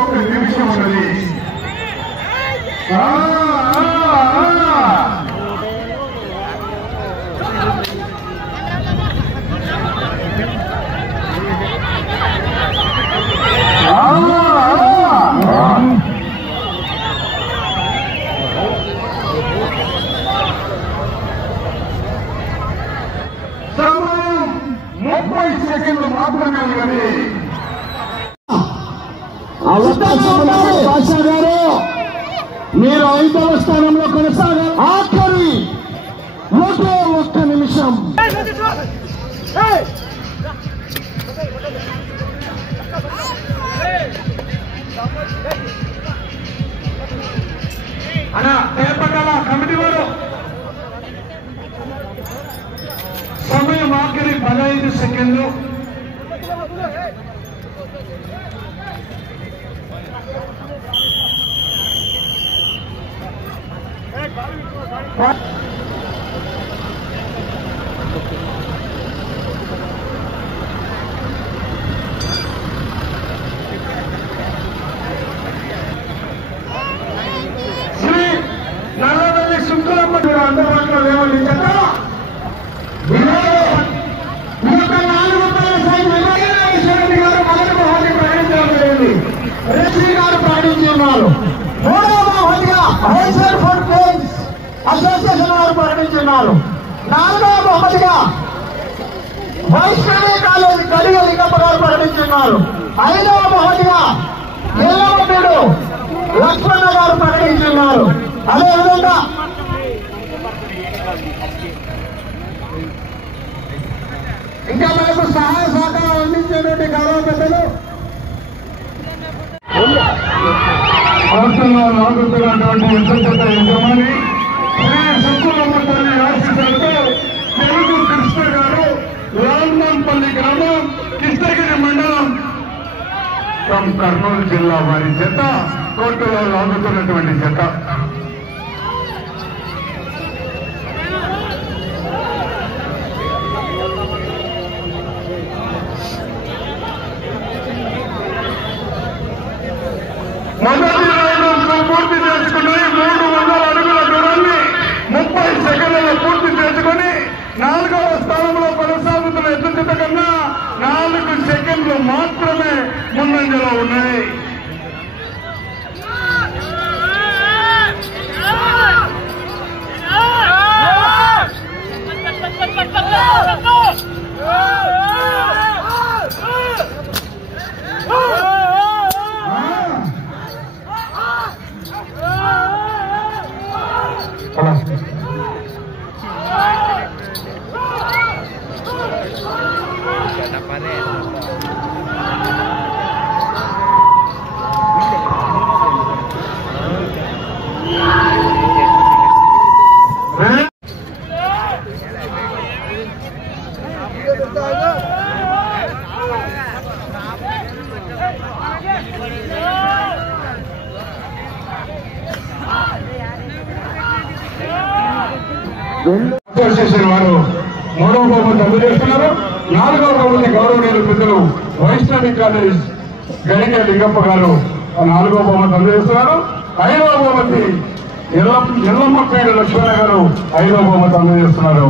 ఒక నిమిషం ఉన్నది. సమయం 30 సెకండ్లు మాత్రమే ఉన్నది. భాషా గారు మీరు 5వ స్థానంలో కొనసాగారు. ఆఖరి ఒక్క నిమిషం. అన్నా చేపట్టాల కమిటీ వారు సమయం ఆఖరి 15 సెకండ్లు. శ్రీ నల్లవల్లి శుక్లమ్మ అందుబాటులో లేవని చెత్త ప్రకటించున్నారు. 3వ బహుమతిగా హోల్సేల్ ఫుడ్ ట్రేడర్స్ అసోసియేషన్ వారు ప్రకటించున్నారు. 4వ బహుమతిగా వైష్ణవి కాలేజీ గడిగ లింగప్ప గారు ప్రకటించున్నారు. 5వ బహుమతిగా ఎల్లమ్మపేడు లక్ష్మణ గారు ప్రకటించున్నారు. అదేవిధంగా ఇంకా మనకు సహాయ సహకారం అందించేటువంటి గౌరవ పెద్దలు రాష్ట్రంలో లాగుతున్నటువంటి యుద్ధ యజమాని శ్రీ శుక్లమ్మ తల్లి ఆశీస్సులతో తెలుగు కృష్ణ గారు లాల్మాన్పల్లి గ్రామం కృష్ణగిరి మండలం కర్నూలు జిల్లా వారి జత కోర్టులో లాగుతున్నటువంటి జత. మొదటి రౌండ్ పూర్తి చేసుకున్నాయి. 300 అడుగుల దూరాన్ని 30 సెకండ్లలో పూర్తి చేసుకుని 4వ స్థానంలో కొనసాగుతున్న ఎద్దు జత కన్నా 4 సెకండ్లు మాత్రమే ముందంజలో ఉన్నాయి. అసోసియేషన్ వారు 3వ బహుమతి అందజేస్తున్నారు. 4వ బహుమతి గౌరవనీయులు పెద్దలు వైష్ణవి కాలేజ్ గడిగ లింగప్ప గారు 4వ బహుమతి అందజేస్తున్నారు. 5వ బహుమతి ఎల్లమ్మపేడు లక్ష్మణ గారు 5వ బహుమతి అందజేస్తున్నారు.